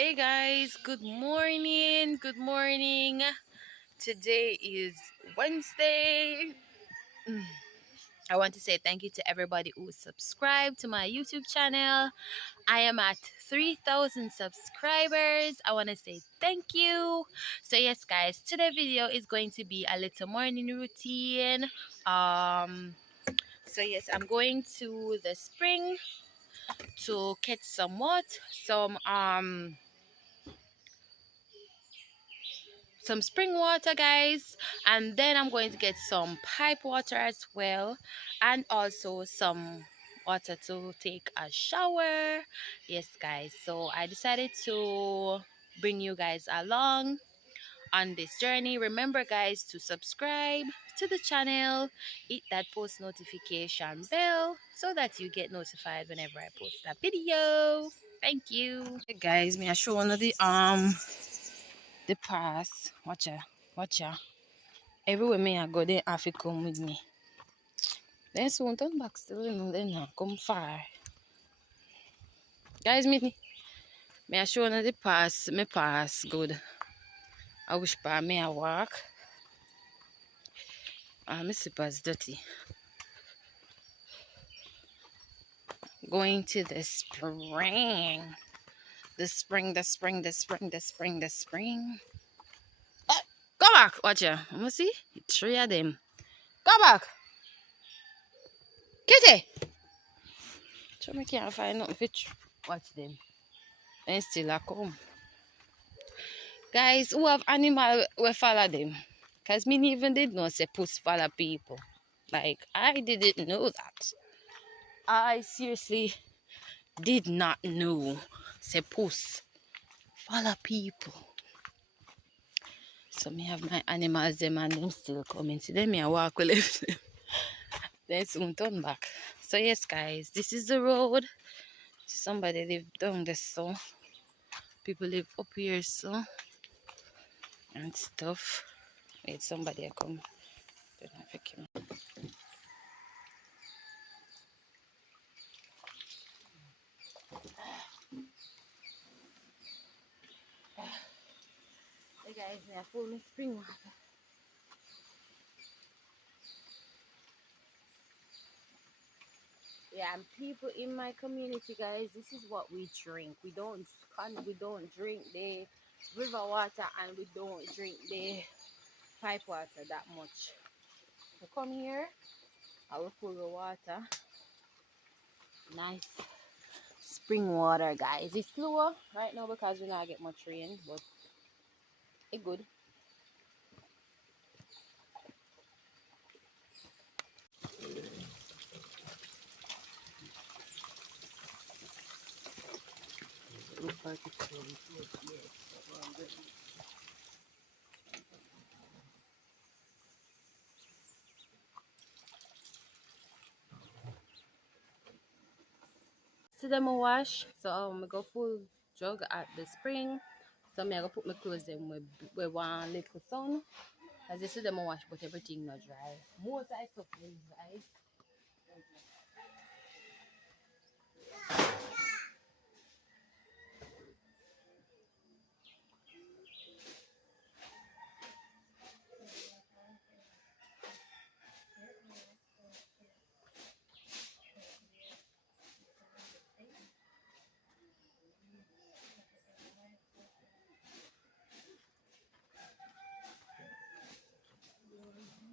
Hey guys, good morning. Good morning. Today is Wednesday. Mm. I want to say thank you to everybody who subscribed to my YouTube channel. I am at 3,000 subscribers. I want to say thank you. So yes guys, today's video is going to be a little morning routine. So yes, I'm going to the spring to catch some what? Some spring water, guys, and then I'm going to get some pipe water as well, and also some water to take a shower. Yes guys, so I decided to bring you guys along on this journey. Remember guys to subscribe to the channel, hit that post notification bell so that you get notified whenever I post a video. Thank you. Hey guys, me I show one of the pass. Watch ya. Everywhere me I go, they have to come with me. Then soon turn back still, then not come far. Guys, me I show one the pass. Me pass good. I wish pa me I walk. My slippers dirty. Going to the spring. The spring. Oh, go back. Watch ya. I'm gonna see. Three of them. Go back. Kitty. So me can't find nothing to watch them. And still I come. Guys who have animal we follow them. Cause me even did know say puss follow people. Like I didn't know that. I seriously did not know say puss follow people. So me have my animals them and them still coming. See them me I walk with them. Then soon turn back. So yes guys, this is the road. Somebody live down there so people live up here so and stuff. Wait, somebody come. Don't have to kill me. Hey guys, I full my spring water. Yeah, and people in my community, guys, this is what we drink. We don't drink the river water, and we don't drink the pipe water that much. So come here, I will pull the water. Nice spring water, guys. It's slower right now because we not get much rain, but it's good. See them a wash, so I go full jug at the spring. So I go put my clothes in with one little sun. As you see them a wash, but everything not dry. Most I stuff is dry.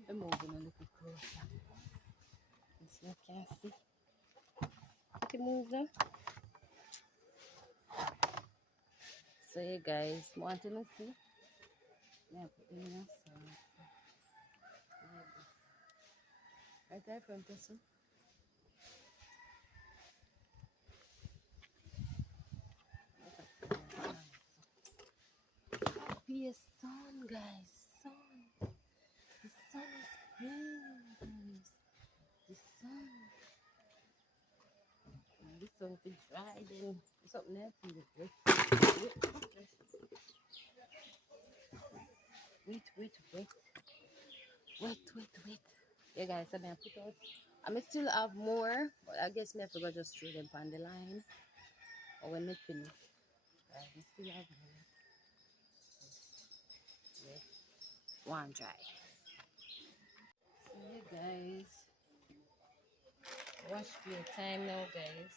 I'm moving a little closer. So you can see. It moves them. So yeah guys, want to see? Yeah, put them in a side. Right there from this one. Be a sun, guys. Sun. The sun is green, guys. The sun. And this one is dry, then something else is wet. Wet. Yeah, guys, I'm gonna put out. I may still have more, but I guess me I forgot just throw them on the line or when they finish. Right. Yeah, one dry. So yeah, guys, wash plate time now, guys.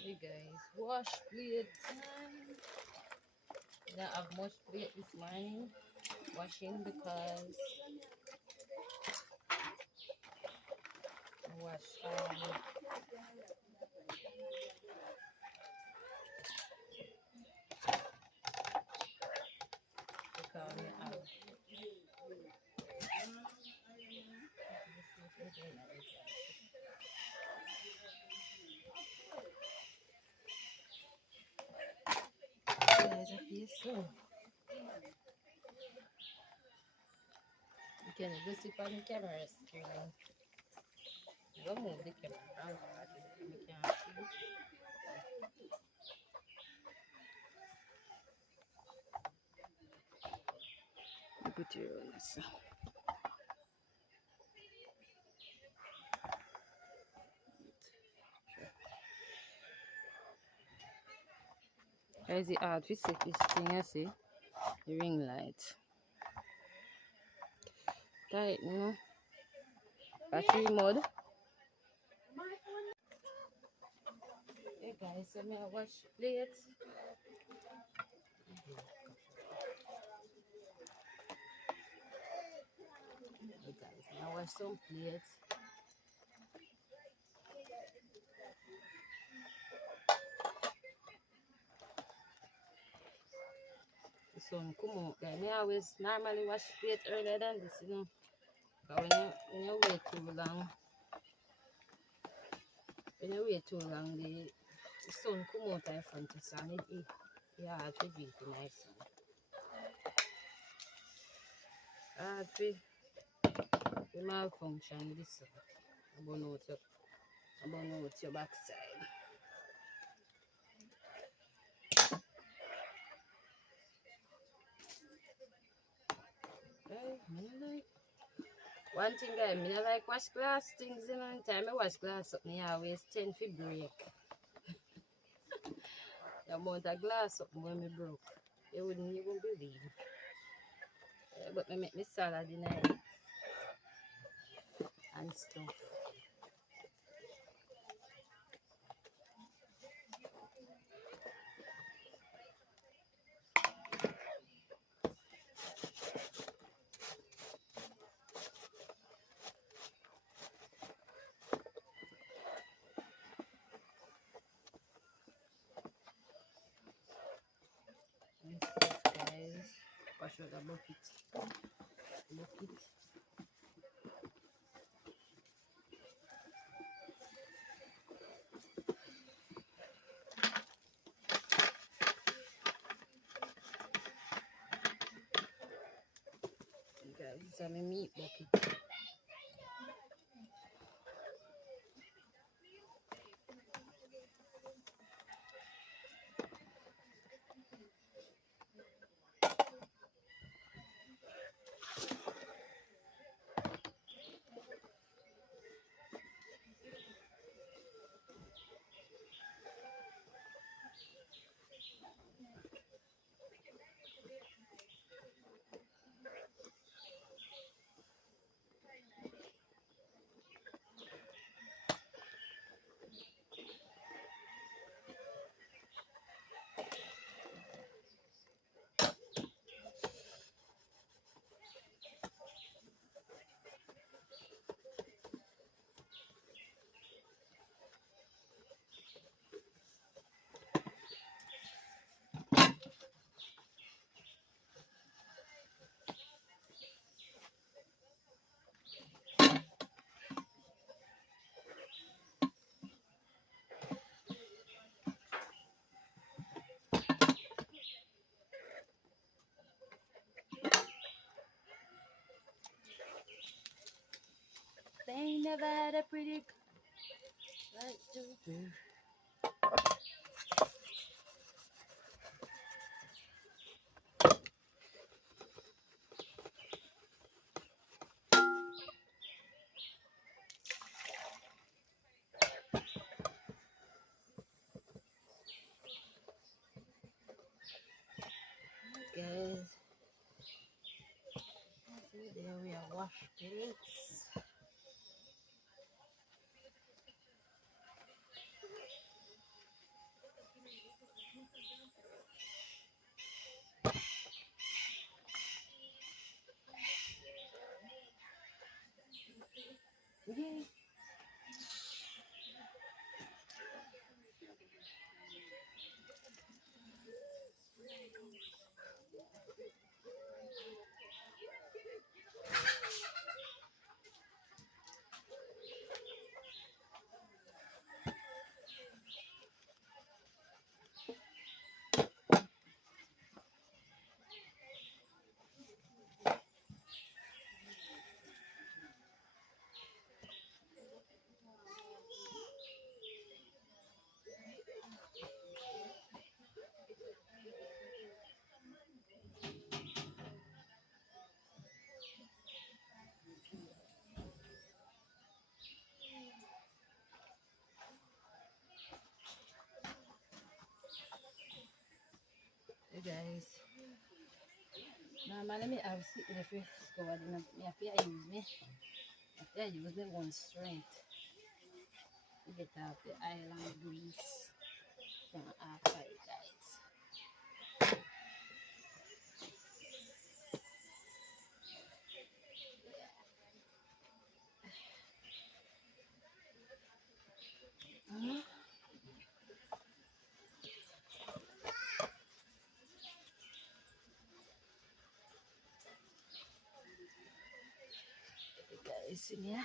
Hey guys, wash plate time. Don't have much plate this morning washing because I wash because we have guys a piece so you can just sit on the camera screen. Don't move the camera around. You can't see. Put your on this. Guys, the hard to set this thing, I see. The ring light. Tight, you know. Battery mode. Hey guys, so I'm gonna wash plate. Hey guys, I'm gonna wash some plates. The sun come out, guys. I always normally wash plate earlier than this, you know. But when you wait too long, the sun come out in front of sun, it hard to do it nice. Hard to malfunction this one. About out your backside. Like one thing I mean, I like wash glass things, you know. Time I wash glass up, I always tend to break. The amount of glass up when me broke, you wouldn't even believe. But I make me salad in it and stuff. Guys, wash out the bucket. Guys, this is my meat bucket. They never had a pretty like to do. Guys, there we are, wash plates. Yay. Hey guys, normally me have sit in the face covered in me have to use me. I have to use the one strength to get off the island grease from after it, guys. Guys, in here.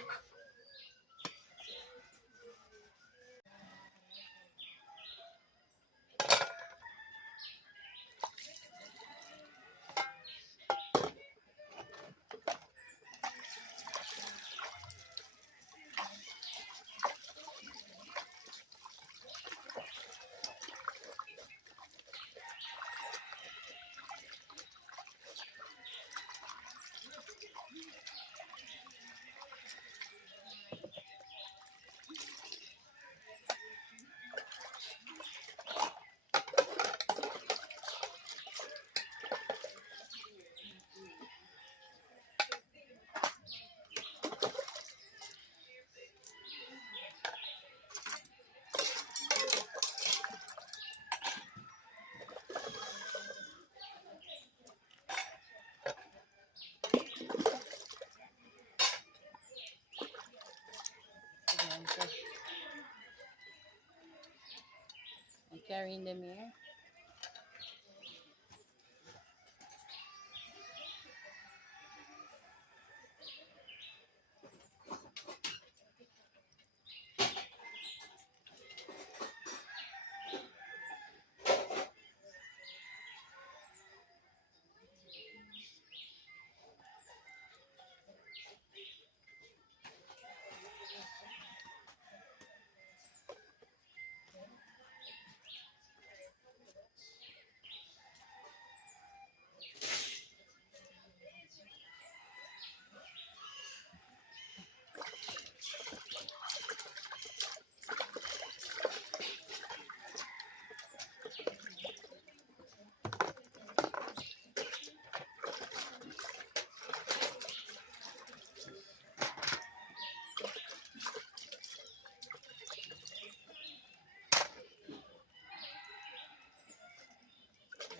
I'm carrying them here.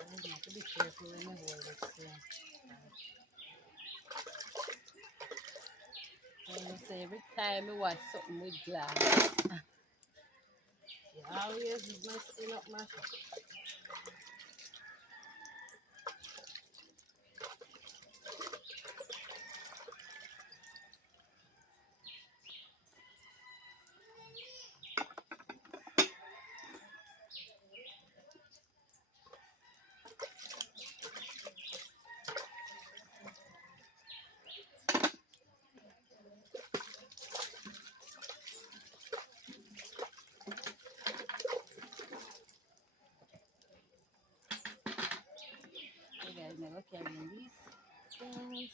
I have to be careful when I hold it. I say every time I watch something with glass, you always messing up my. carrying these things.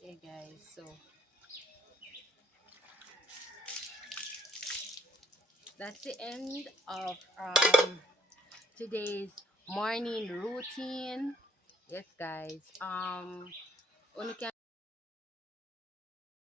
Hey guys, so that's the end of today's morning routine. Yes guys, you can